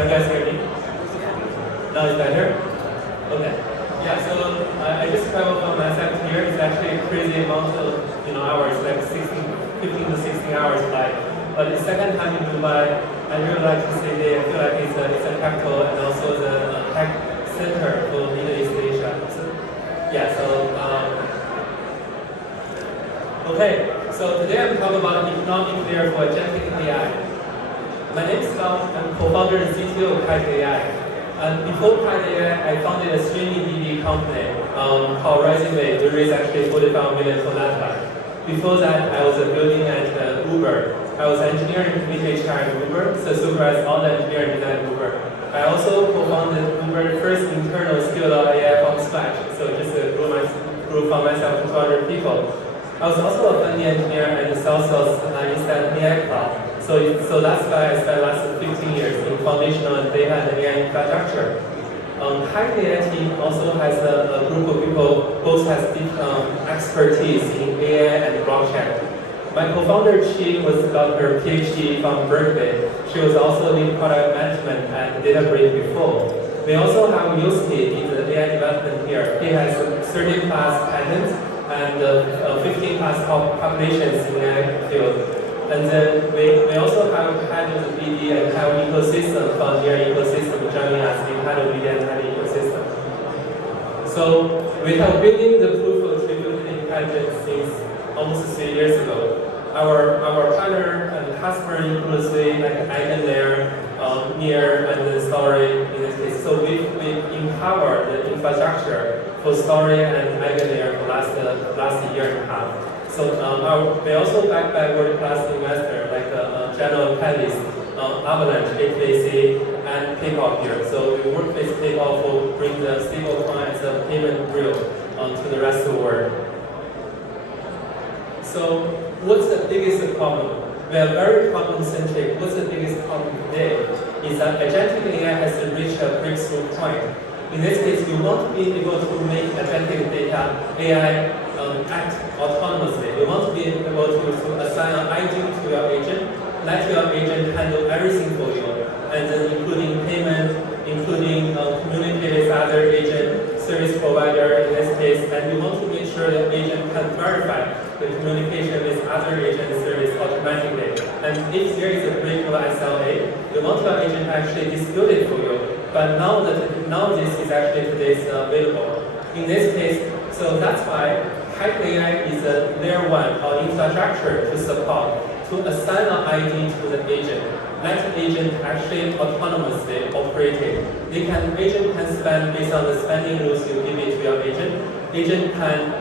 Can you guys hear me? Now it's better? Okay. Yeah, so I just traveled from myself here. It's actually a crazy amount of hours, like 15 to 16 hours flight. But the second time in Dubai, I really like to stay there. I feel like it's a capital and also the tech center for Middle East Asia. So, yeah, okay. So today I'm talking about economic layer for agentic AI. My name is Scott. I'm co-founder and CTO of Kite AI. And before Kite AI, I founded a streaming DB company called RisingWave. We raised actually 45 million for that time. Before that, I was building at Uber. I was engineering community HR at Uber, so supervised all the engineering design at Uber. I also co-founded Uber's first internal skill.ai from scratch, so just grew from myself to 200 people. I was also a funny engineer at the Salesforce Einstein AI cloud. So that's why I spent the last 15 years in foundational and data and AI infrastructure. Kite AI team also has a group of people both has deep expertise in AI and blockchain. My co-founder Chi got her PhD from Berkeley. She was also in product management at Databricks before. We also have Yusuke in the AI development here. He has 30 plus patents and 15 plus populations in the AI field. And then we also have head of the BD and have ecosystem from their ecosystem joining us in head of BD and head ecosystem. So we have building the proof of attributed intelligence since almost 3 years ago. Our partner and customer includes like eigenlayer, near, and the story in this case. So we empower the infrastructure for story and eigenlayer for last year and a half. So we also backed by world-class investors like General Catalyst, Avalanche, HVAC, and PayPal here. So we work with PayPal to bring the stablecoin as a payment rail to the rest of the world. So what's the biggest problem? We are very problem-centric. What's the biggest problem today is that agentic AI has reached a breakthrough point. In this case, we want to be able to make agentic data AI act autonomously. We want to be able to assign an ID to your agent, let your agent handle everything for you, and then including payment, including communicate with other agent, service provider in this case, and we want to make sure the agent can verify the communication with other agent service automatically. And if there is a break of SLA, we want your agent to actually dispute it for you. But now this is actually today's available. In this case, so that's why Kite AI is a layer 1 or infrastructure to support, to assign an ID to the agent. Let the agent actually autonomously operate it. Agent can spend based on the spending rules you give it to your agent. Agent can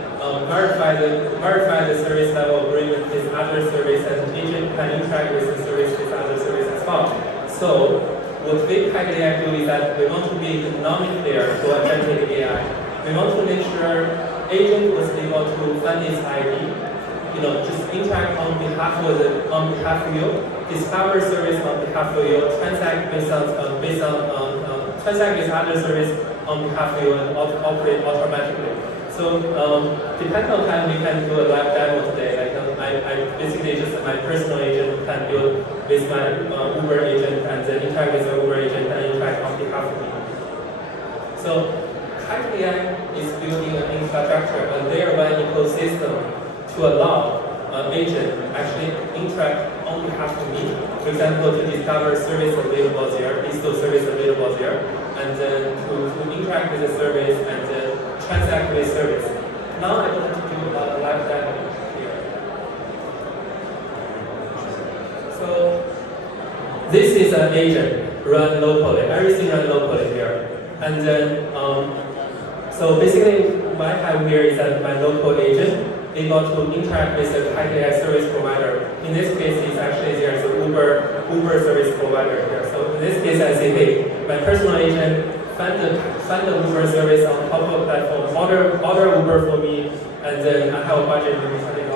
verify the service level agreement with other service, and agent can interact with the service with other service as well. So what we Kite AI do is that we want to be the economic layer for agentic AI. We want to make sure agent was able to find its ID, just interact on behalf of you, discover service on behalf of you, transact transact with other service on behalf of you, and operate automatically. So depending on time, we can do a live demo today. Like I basically just my personal agent can build with my Uber agent and then interact with the Uber agent and interact on behalf of me. So Kite AI is building an infrastructure, a layer 1 ecosystem to allow agent actually interact on behalf of me. For example, to discover service available there, install service available there, and then to interact with the service and then transact with service. Now I want to do a live demo here. So this is an agent run locally. Everything run locally here, and then so basically what I have here is that my local agent able to interact with the Kite AI service provider. In this case, it's actually there's an Uber service provider here. So in this case, I say, hey, my personal agent find the Uber service on top of the platform, order Uber for me, and then I have a budget of $20.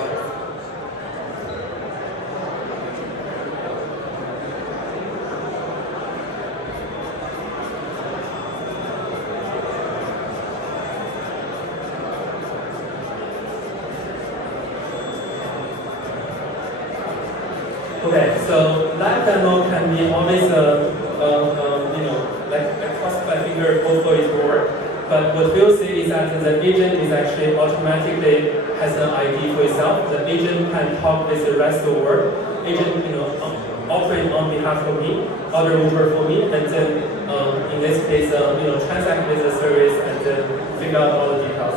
Okay, so live demo can be always that the agent is actually automatically has an ID for itself. The agent can talk with the rest of the world. Agent, operate on behalf of me, order Uber for me, and then in this case, transact with the service and then figure out all the details.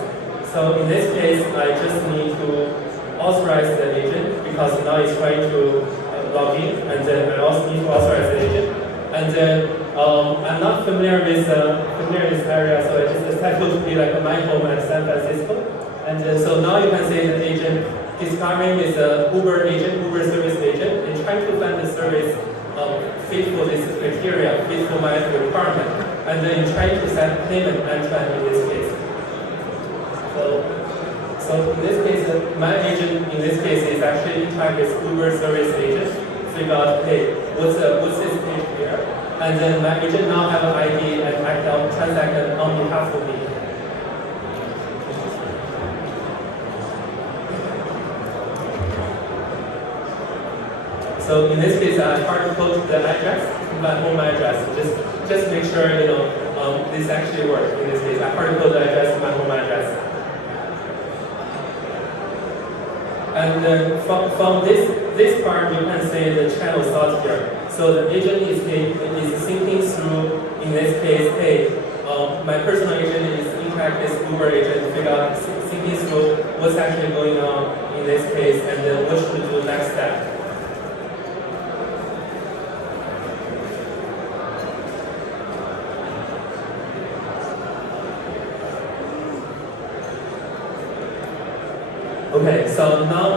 So in this case, I just need to authorize the agent because now it's trying to log in, and then I also need to authorize the agent. And then I'm not familiar with this area, so I just decided to be like my home at San Francisco. And so now you can see the agent discovering is a Uber agent, Uber service agent, and trying to find the service fit for this criteria, fit for my requirement, and then trying to set payment end-to-end in this case. So in this case, my agent in this case is actually interact with Uber service agent, figure out, hey, what's this page here? And then my agent now have an ID and act on transaction on behalf of me. So in this case, I hard code the address, my home address. Just make sure this actually works. In this case, I hard code the address, my home address. And from this part, you can see the channel thought here. So the agent is thinking through, in this case, hey, my personal agent is interact with Uber agent, thinking through what's actually going on in this case, and then what should we do next step. Okay, so now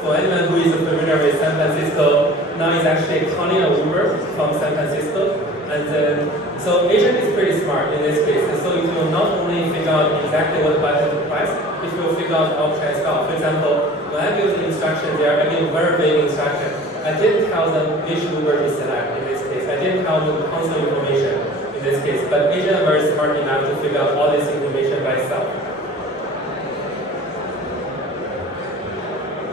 for anyone who is familiar with San Francisco, now it's actually calling an Uber from San Francisco, and then so agent is pretty smart in this case. And so it will not only figure out exactly what button to press, it will figure out option as well. For example, when I give the instruction there, I give very vague instruction. I didn't tell them which Uber to select in this case. I didn't tell them the console information in this case, but agent is very smart enough to figure out all this information by itself.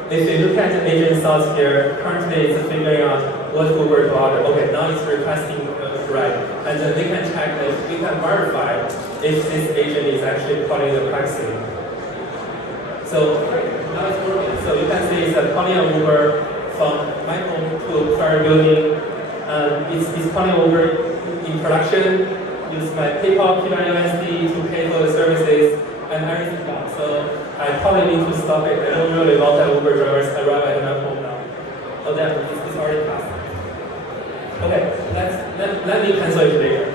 If you look at the agent thoughts here, currently it's figuring out what Uber to order. Okay, now it's requesting right. And then we can check if we can verify if this agent is actually calling the taxi. So now it's working. So you can see it's calling an Uber from my home to current building. It's calling Uber in production, use my PayPal, PayPal to pay for the services and everything else. So I probably need to stop it. I don't really want that Uber drivers arrive at my home now. Oh, damn, it's already passed. Okay, let me cancel it later.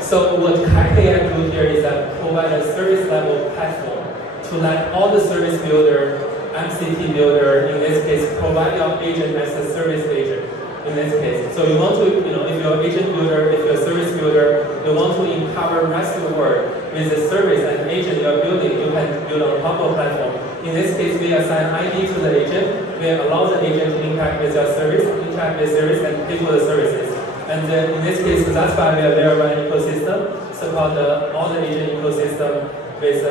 So what Kite AI do here is that provide a service level platform to let all the service builder, MCP builder, in this case, provide your agent as a service agent. In this case, so you want to, if you're agent builder, if you're service builder, you want to empower the rest of the world with the service and agent you're building, you can build on top of platform. In this case, we assign ID to the agent, we allow the agent to interact with your service, interact with service, and pay for the services. And then in this case, that's why we have layer 1 ecosystem, support all the agent ecosystem with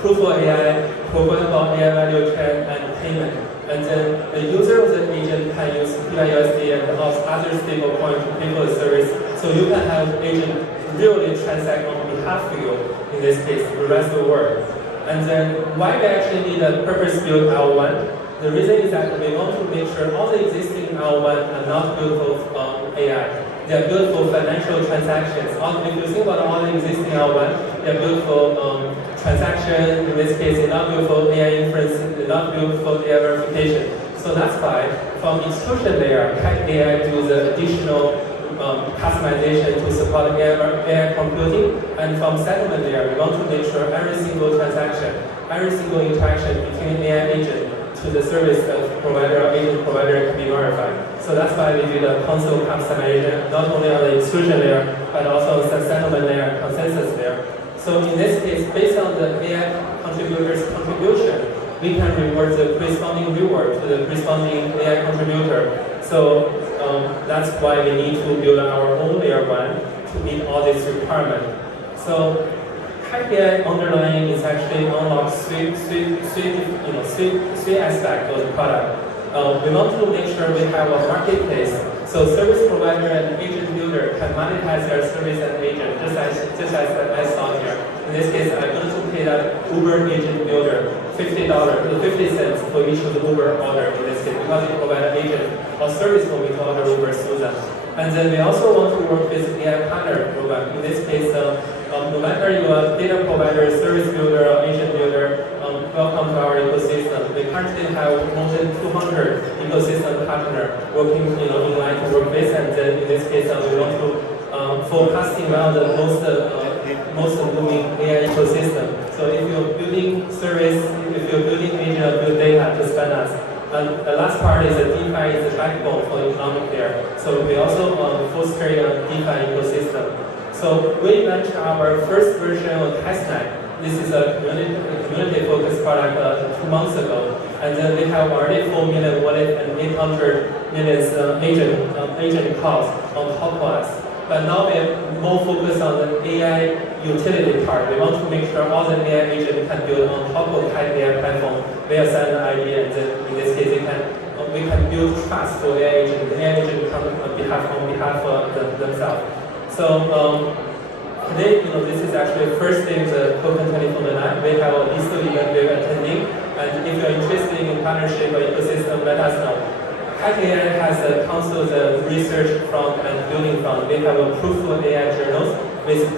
proof of AI, programmable AI value chain, and payment. And then the user of the agent can use PYUSD and other stable coin to pay for the service. So you can have agent really transact on behalf of you, in this case, the rest of the world. And then why we actually need a purpose-built L1? The reason is that we want to make sure all the existing L1 are not built for AI. They are built for financial transactions. If you think about all the existing L1, they are built for transaction. In this case, they're not built for AI inference. They're not built for AI verification. So that's why, from execution layer, Kite AI do the additional customization to support AI computing. And from settlement layer, we want to make sure every single transaction, every single interaction between AI agent to the service provider or agent provider can be verified. So that's why we do the console customization, not only on the extrusion layer, but also on the settlement layer and consensus layer. So in this case, based on the AI contributor's contribution, we can reward the corresponding reward to the corresponding AI contributor. So that's why we need to build our own layer 1 to meet all these requirements. So Kite AI underlying is actually unlocks three aspects of the product. we want to make sure we have a marketplace. So service provider and agent builder can monetize their service and agent, just as I saw here. In this case, I'm going to pay that Uber agent builder $50, 50 cents for each of the Uber order in this case, because they provide an agent or service for me to order Uber through them. And then we also want to work with AI partner program. In this case, no matter you're a data provider, service builder, or agent builder, welcome to our ecosystem. We currently have more than 200 ecosystem partners working in line to work with, and then in this case, we want to forecasting around the most booming AI ecosystem. So if you're building service, if you're building agent or build data, just find us. And the last part is that DeFi is the backbone for economic layer. So we also foster a DeFi ecosystem. So we launched our first version of testnet. This is a community-focused product 2 months ago. And then we have already 4 million wallet and 800 million agent calls on top of us. But now we're more focused on the AI utility part. We want to make sure all the AI agents can build on top of Kite AI platform via sign ID, and then in this case, we can build trust for AI agent. The AI agent come on behalf of themselves. So today, this is actually the first day of the Token 2029. We have a digital event we're attending, and if you're interested in partnership or ecosystem, let us know. Kite AI has a council of research front and building front. We have a proof of AI journals with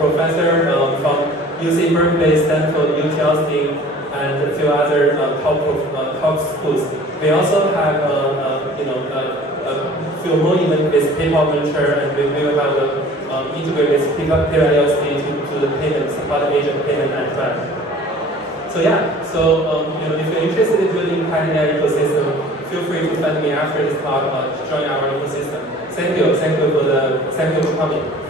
professor from UC Berkeley, Stanford, UT Austin, and a few other top schools. We also have a few more events with PayPal Venture, and we will have integrate with PayPal LLC to the payment, support agent payment and plan. So yeah, if you're interested in building Kite AI ecosystem, feel free to find me after this talk or join our ecosystem. Thank you for coming.